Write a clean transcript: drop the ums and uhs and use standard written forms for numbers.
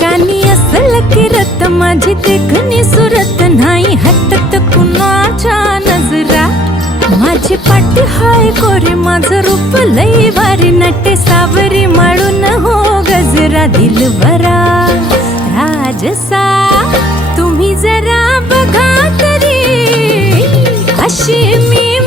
कानी असल किरत माझी देखणी सुरत नाही हटत कुणाच्या नजरा माझी पाठी हाय कोरे माझं रूप लई भारी नटे सावरी माळून हो गजरा दिलबरा राजसा तुम्ही जरा बघा तरी अशी मी